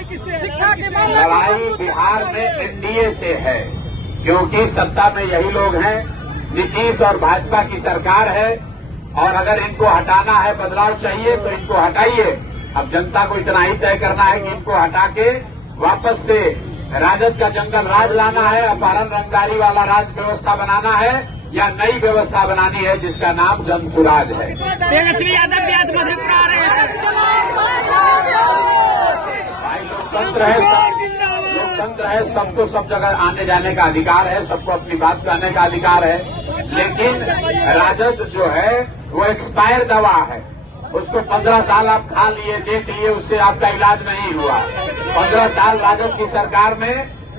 लड़ाई बिहार में एनडीए से है, क्योंकि सत्ता में यही लोग हैं। नीतीश और भाजपा की सरकार है, और अगर इनको हटाना है, बदलाव चाहिए तो इनको हटाइए। अब जनता को इतना ही तय करना है कि इनको हटा के वापस से राजद का जंगल राज लाना है, अपहरण रंगदारी वाला राज व्यवस्था बनाना है, या नई व्यवस्था बनानी है जिसका नाम जन सुराज है। तेजस्वी यादव भी आज मधेपुरा आ रहे हैं। भाई लोकतंत्र है, सबको सब जगह आने जाने का अधिकार है, सबको अपनी बात कहने का अधिकार है। लेकिन राजद जो है वो एक्सपायर दवा है, उसको 15 साल आप खा लिए, देख लिए, उससे आपका इलाज नहीं हुआ। 15 साल राजद की सरकार में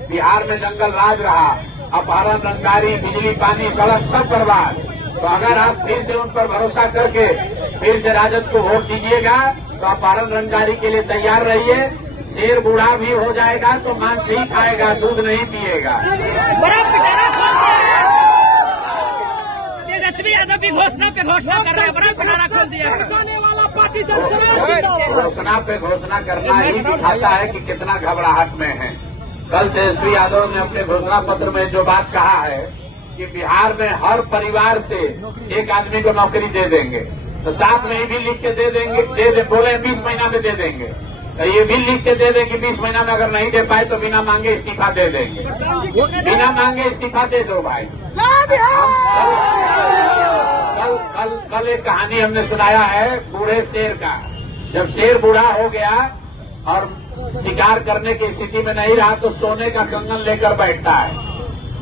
बिहार में जंगल राज रहा, अपहरण रंगदारी, बिजली, पानी, सड़क सब बर्बाद। तो अगर आप फिर से उन पर भरोसा करके फिर से राजद को वोट दीजिएगा तो अपहरण रंगदारी के लिए तैयार रहिए। शेर बूढ़ा भी हो जाएगा तो मांस ही खाएगा, दूध नहीं पिएगा। तेजस्वी यादव भी घोषणा पे घोषणा कर रहे हैं, बड़ा पिटारा खोल दिया है। घोषणा पे घोषणा करना ही दिखाता है कि कितना घबराहट में है। कल तेजस्वी यादव ने अपने घोषणा पत्र में जो बात कहा है कि बिहार में हर परिवार से एक आदमी को नौकरी दे देंगे, तो साथ में ही भी लिख के दे देंगे, बोले 20 महीना में दे देंगे, तो ये भी लिख के दे दें कि 20 महीना में अगर नहीं दे पाए तो बिना मांगे इस्तीफा दे देंगे। बिना मांगे इस्तीफा दे दो भाई। कल एक कहानी हमने सुनाया है बूढ़े शेर का। जब शेर बूढ़ा हो गया और शिकार करने की स्थिति में नहीं रहा तो सोने का कंगन लेकर बैठता है,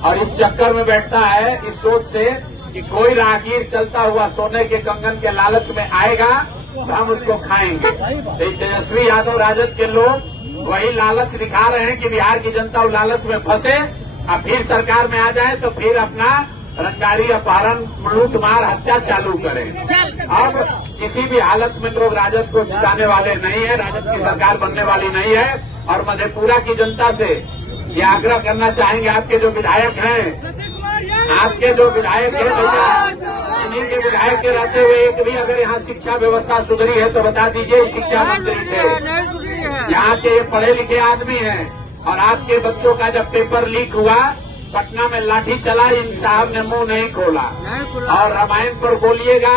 और इस चक्कर में बैठता है इस सोच से कि कोई राहगीर चलता हुआ सोने के कंगन के लालच में आएगा तो हम उसको खाएंगे। तो तेजस्वी यादव राजद के लोग वही लालच दिखा रहे हैं कि बिहार की जनता उस लालच में फंसे, और फिर सरकार में आ जाए तो फिर अपना रंगदारी, अपहरण, लूट मार, हत्या चालू करें। अब किसी भी हालत में लोग राजद को जिताने वाले नहीं है, राजद की सरकार बनने वाली नहीं है। और मधेपुरा की जनता से ये आग्रह करना चाहेंगे, आपके जो विधायक हैं भैया, इन्हीं के विधायक के रहते हुए एक भी अगर यहाँ शिक्षा व्यवस्था सुधरी है तो बता दीजिए। शिक्षा मंत्री थे, यहाँ के ये पढ़े लिखे आदमी हैं, और आपके बच्चों का जब पेपर लीक हुआ, पटना में लाठी चला, इन साहब ने मुंह नहीं खोला। और रामायण पर बोलिएगा,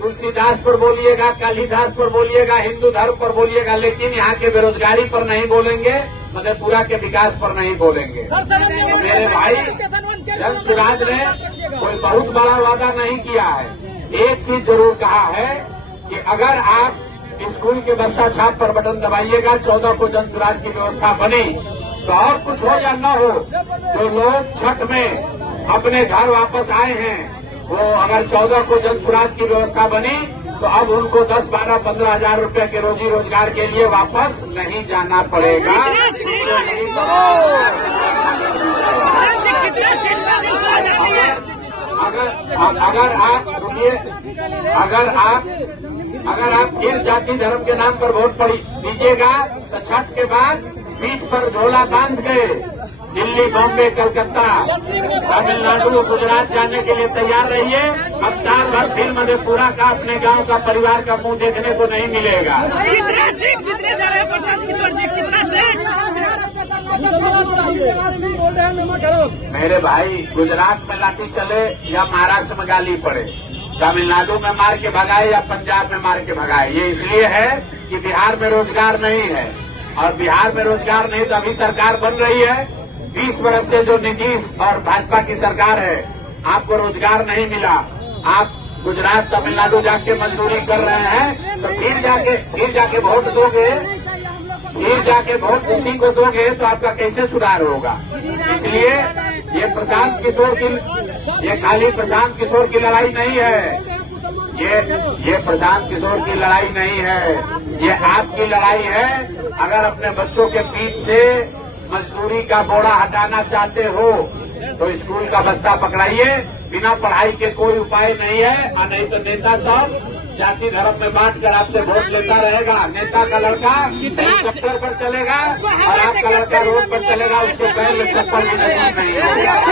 तुलसीदास पर बोलिएगा, कालिदास पर बोलिएगा, हिंदू धर्म पर बोलिएगा, लेकिन यहाँ के बेरोजगारी पर नहीं बोलेंगे, मधेपुरा के विकास पर नहीं बोलेंगे। तो मेरे भाई, जन सुराज ने कोई बहुत बड़ा वादा नहीं किया है। एक चीज जरूर कहा है कि अगर आप स्कूल के बस्ता छाप पर बटन दबाइएगा, 14 को जन सुराज की व्यवस्था बनी, तो और कुछ हो या न हो, जो लोग छठ में अपने घर वापस आए हैं, वो अगर 14 को जन सुराज की व्यवस्था बनी तो अब उनको 10, 12, 15 हजार रुपए के रोजी रोजगार के लिए वापस नहीं जाना पड़ेगा। अगर आप फिर जाति धर्म के नाम पर वोट दीजिएगा तो छठ के बाद पीठ पर झोला बांध के दिल्ली, बॉम्बे, कलकत्ता, तमिलनाडु, गुजरात जाने के लिए तैयार रहिए। अब साल भर फिर मधेपुरा का, अपने गांव का, परिवार का मुंह देखने को नहीं मिलेगा। मेरे भाई, गुजरात में लाठी चले या महाराष्ट्र में गाली पड़े, तमिलनाडु में मार के भगाए या पंजाब में मार के भगाए, ये इसलिए है कि बिहार में रोजगार नहीं है। और बिहार में रोजगार नहीं तो अभी सरकार बन रही है। 20 वर्ष से जो नीतीश और भाजपा की सरकार है, आपको रोजगार नहीं मिला, आप गुजरात, तमिलनाडु जाके मजदूरी कर रहे हैं, तो फिर जाके वोट दोगे, फिर जाके वोट उसी को दोगे तो आपका कैसे सुधार होगा। इसलिए ये प्रशांत किशोर की, ये खाली प्रशांत किशोर की लड़ाई नहीं है, ये प्रशांत किशोर की लड़ाई नहीं है, ये आपकी लड़ाई है। अगर अपने बच्चों के पीठ से मजदूरी का बोरा हटाना चाहते हो तो स्कूल का बस्ता पकड़ाइए। बिना पढ़ाई के कोई उपाय नहीं है, और नहीं तो नेता सब जाति धर्म में बांट कर आपसे वोट लेता रहेगा। नेता का लड़का हेलीकॉप्टर पर चलेगा और आपका लड़का रोड पर चलेगा, उसके पैर में चप्पल भी नहीं होगा।